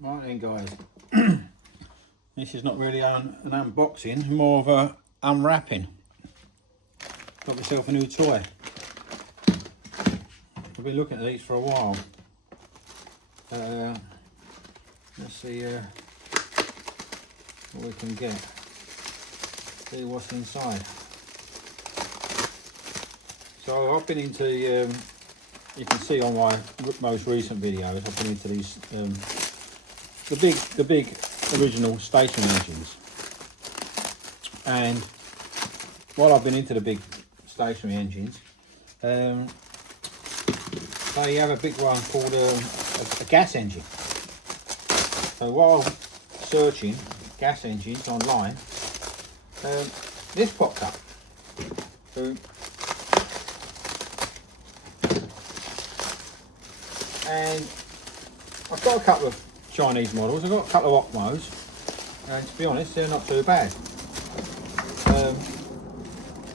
Right then guys, this is not really an unboxing, more of a unwrapping. Got myself a new toy. I've been looking at these for a while. Let's see what we can get. See what's inside. So I've been into, you can see on my most recent videos, I've been into these, the big original stationary engines. And while I've been into the big stationary engines, they have a big one called a gas engine. So while searching gas engines online, this popped up. So, and I've got a couple of Chinese models, I've got a couple of Ocmos, and to be honest, they're not too bad. A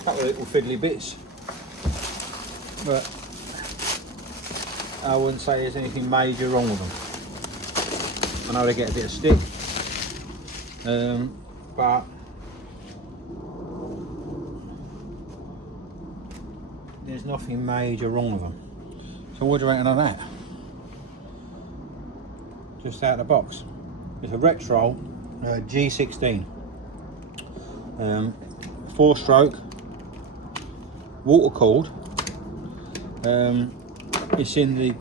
couple of little fiddly bits, but I wouldn't say there's anything major wrong with them. I know they get a bit of stick, but there's nothing major wrong with them. So what do you reckon on that? Just out of the box. It's a Retrol G16. 4-stroke, water cooled. It's in the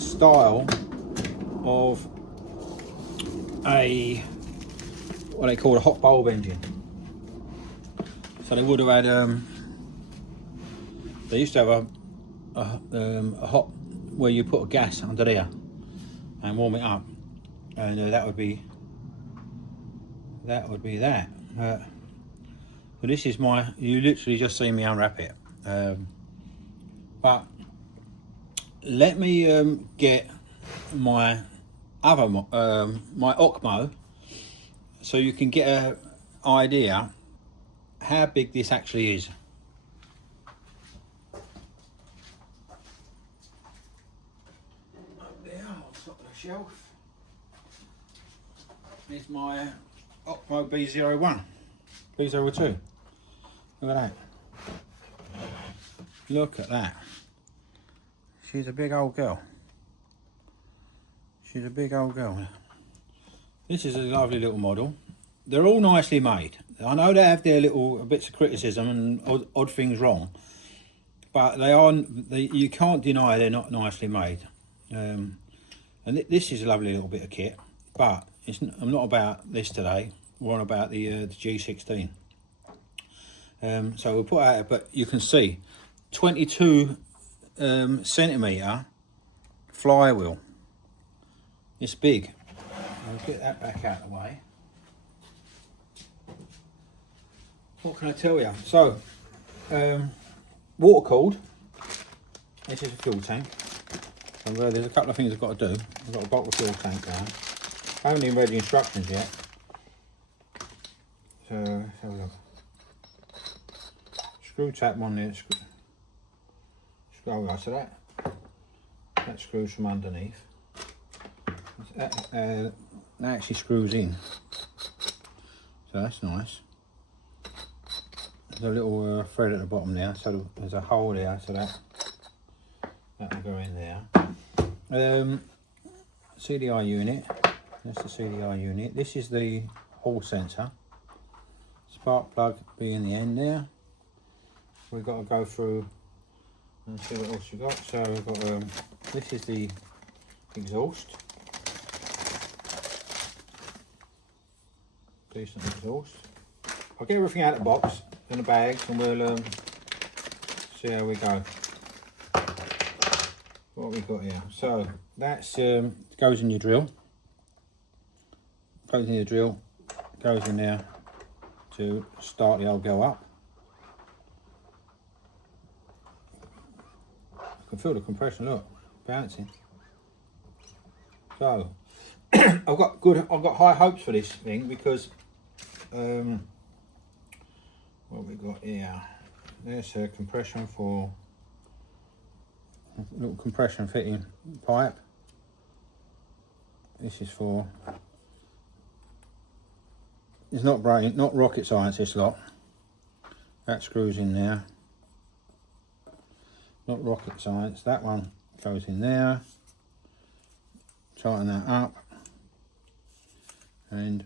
style of what they call a hot bulb engine. So they would have had they used to have a hot where you put a gas under there and warm it up, and that would be that. So this is my, you literally just see me unwrap it, but let me get my other my Ocmo, so you can get an idea how big this actually is. Up there on top of the shelf is my Ocmo B01, B02. Look at that. Look at that. She's a big old girl. She's a big old girl. This is a lovely little model. They're all nicely made. I know they have their little bits of criticism and odd things wrong, but you can't deny they're not nicely made. And this is a lovely little bit of kit, but I'm not about this today. We're on about the G16. So we'll put out, but you can see 22 centimetre flywheel. It's big. I'll get that back out of the way. What can I tell you? So, water cooled. This is a fuel tank. And there's a couple of things I've got to do. I've got to bolt the fuel tank down. I haven't even read the instructions yet. So let's have a look. Screw tap on there. Oh, so that screws from underneath. That actually screws in. So that's nice. There's a little thread at the bottom there, so there's a hole there, so that will go in there. CDI unit. That's the CDI unit. This is the hall sensor. Spark plug be in the end there. We've got to go through and see what else we've got. So we've got this is the exhaust. Decent exhaust. I'll get everything out of the box in the bags and we'll see how we go. What we've got here. So that's goes in your drill. Goes in the drill. Goes in there to start the old girl up. I can feel the compression. Look, bouncing. So I've got high hopes for this thing because what we got here, there's a compression for a little compression fitting pipe. This is for, it's not brilliant, not rocket science this lot. That screws in there. Not rocket science. That one goes in there. Tighten that up. And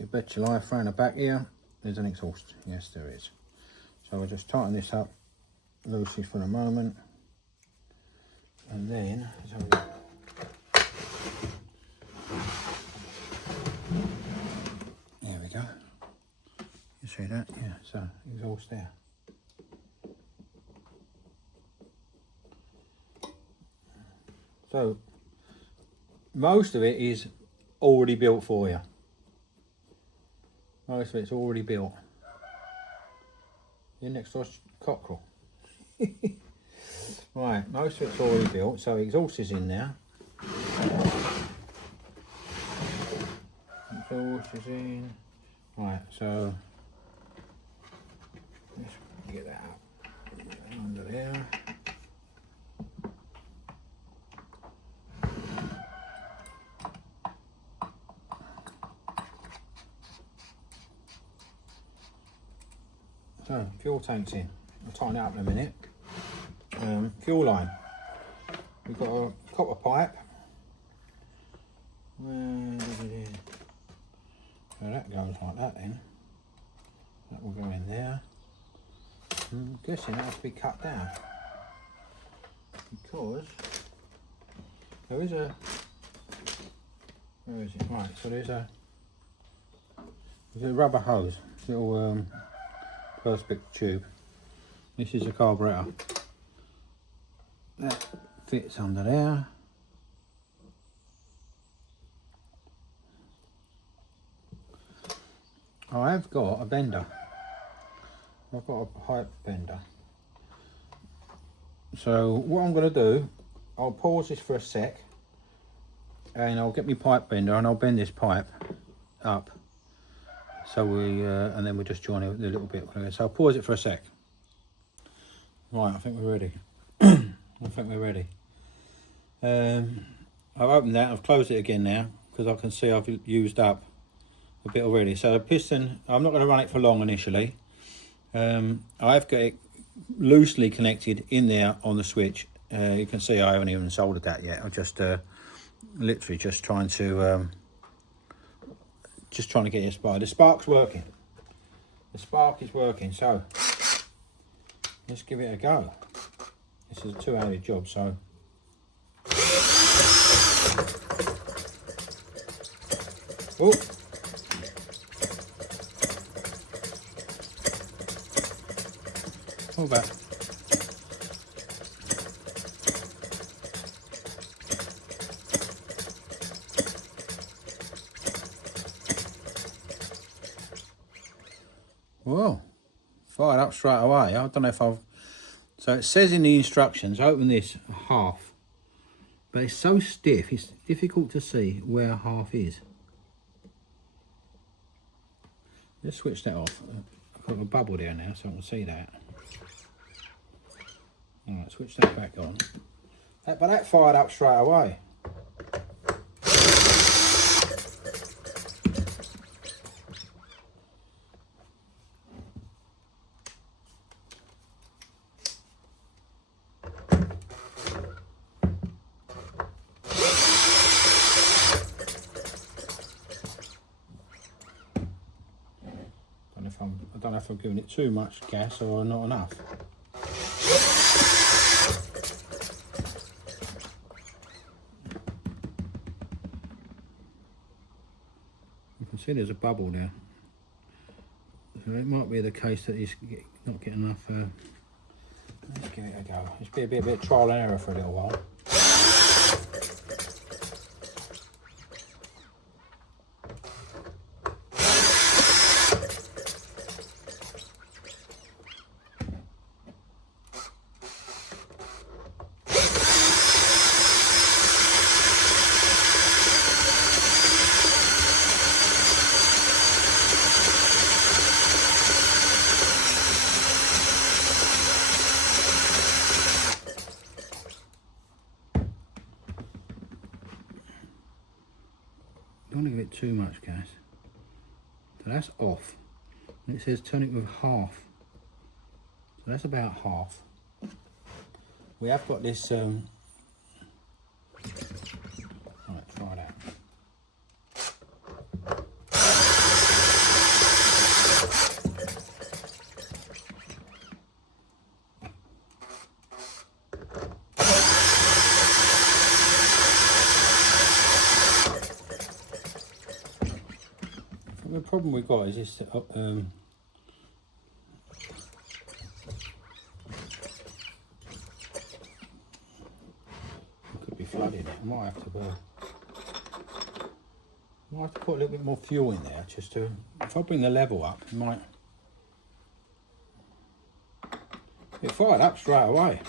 you bet your life, around the back here, there's an exhaust. Yes, there is. So I'll just tighten this up loosely for a moment. And then, there we go. You see that? Yeah, so exhaust there. So most of it is already built for you. Most of it's already built. Your next door's cockerel. Right, most of it's already built, so exhaust is in there. Exhaust is in. Right, so let's get that up under there. So fuel tank's in. I'll tighten it up in a minute. Fuel line. We've got a copper pipe. So that goes like that then. That will go in there. I'm guessing that has to be cut down. Because there is a, where is it? Right, so there's a rubber hose, little perspex tube. This is a carburetor. That fits under there. I've got a bender. I've got a pipe bender. So what I'm going to do, I'll pause this for a sec and I'll get my pipe bender and I'll bend this pipe up. So and then we'll just join it a little bit. So I'll pause it for a sec. Right, I think we're ready. I think we're ready. I've opened that, I've closed it again now because I can see I've used up a bit already. So the piston, I'm not going to run it for long initially. I've got it loosely connected in there on the switch. You can see I haven't even soldered that yet. I'm just literally just trying to get it spark. The spark's working. The spark is working. So let's give it a go. This is a two-handed job, so oh. Hold back. Whoa, fired up straight away. I don't know if I've... So it says in the instructions, open this half. But it's so stiff, it's difficult to see where half is. Let's switch that off. I've got a bubble there now, so I can see that. Alright, switch that back on. But that fired up straight away. I don't know if I'm giving it too much gas or not enough. You can see there's a bubble there. So it might be the case that it's not getting enough. Let's give it a go. It's be a bit of trial and error for a little while. don't want to give it too much gas. So that's off. And it says turn it with half. So that's about half. We have got this. Right, try that. The problem we've got is this. Flooded. I might have to put a little bit more fuel in there, just to, if I bring the level up, it might, it fired up straight away.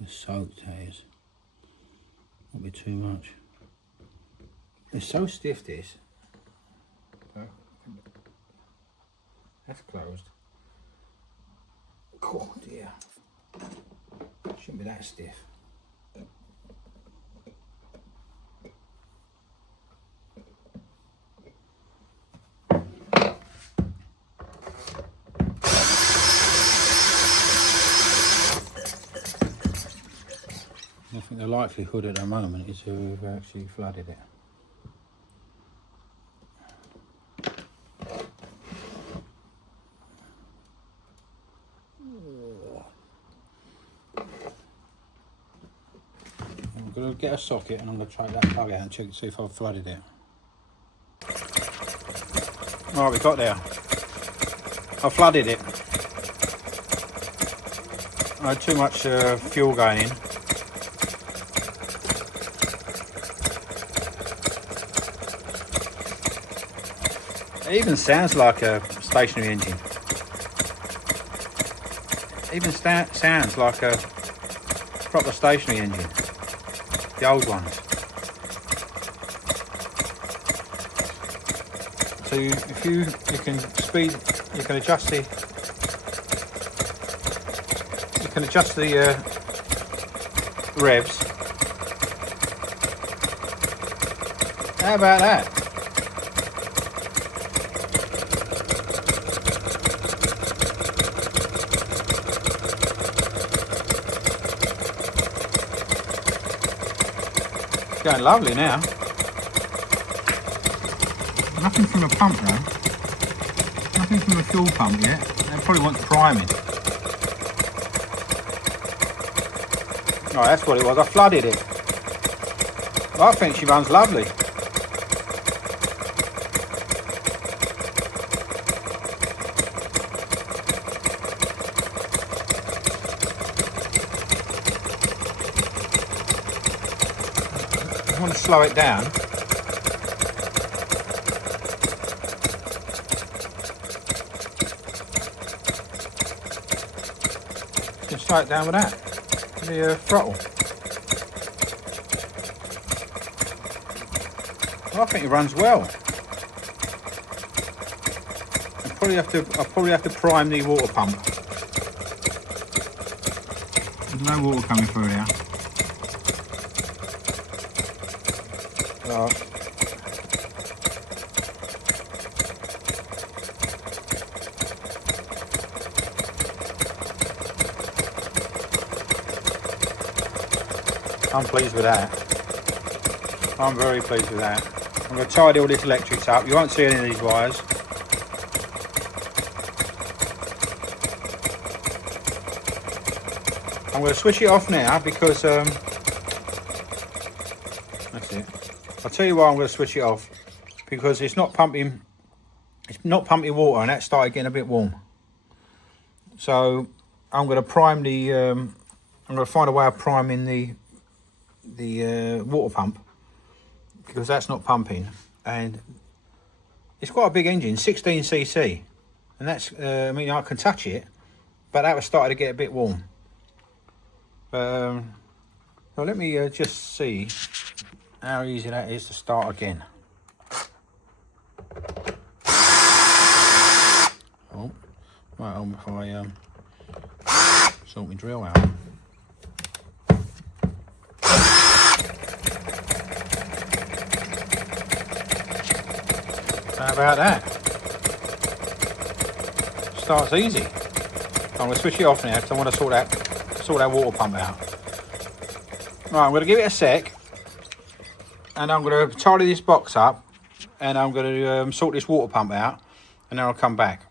It's soaked, that is. Won't be too much. It's so stiff, this. That's closed. Oh dear. Shouldn't be that stiff. I think the likelihood at the moment is we've actually flooded it. I'm going to get a socket and I'm going to try that plug out and check see if I've flooded it. Right, we got there. I flooded it. I had too much fuel going in. It even sounds like a stationary engine. It even sounds like a proper stationary engine. The old ones. So if you can speed, you can adjust the revs. How about that? Going lovely now. Nothing from the pump though. Nothing from the fuel pump yet. They probably want priming. Oh, that's what it was. I flooded it. I think she runs lovely. I want to slow it down. Just slow it down with that. The throttle. Well, I think it runs well. I'll probably have to prime the water pump. There's no water coming through there. I'm pleased with that. I'm very pleased with that. I'm going to tidy all this electrics up. You won't see any of these wires. I'm going to switch it off now because that's it. I'll tell you why I'm going to switch it off, because it's not pumping water, and that started getting a bit warm. So I'm going to prime the I'm going to find a way of priming the water pump, because that's not pumping, and it's quite a big engine, 16cc, and that's I mean, I can touch it, but that was starting to get a bit warm. Well, let me just see how easy that is to start again. right on before I sort my drill out. How about that? Starts easy. I'm going to switch it off now because I want to sort that water pump out. Right, I'm going to give it a sec, and I'm going to tidy this box up, and I'm going to sort this water pump out, and then I'll come back.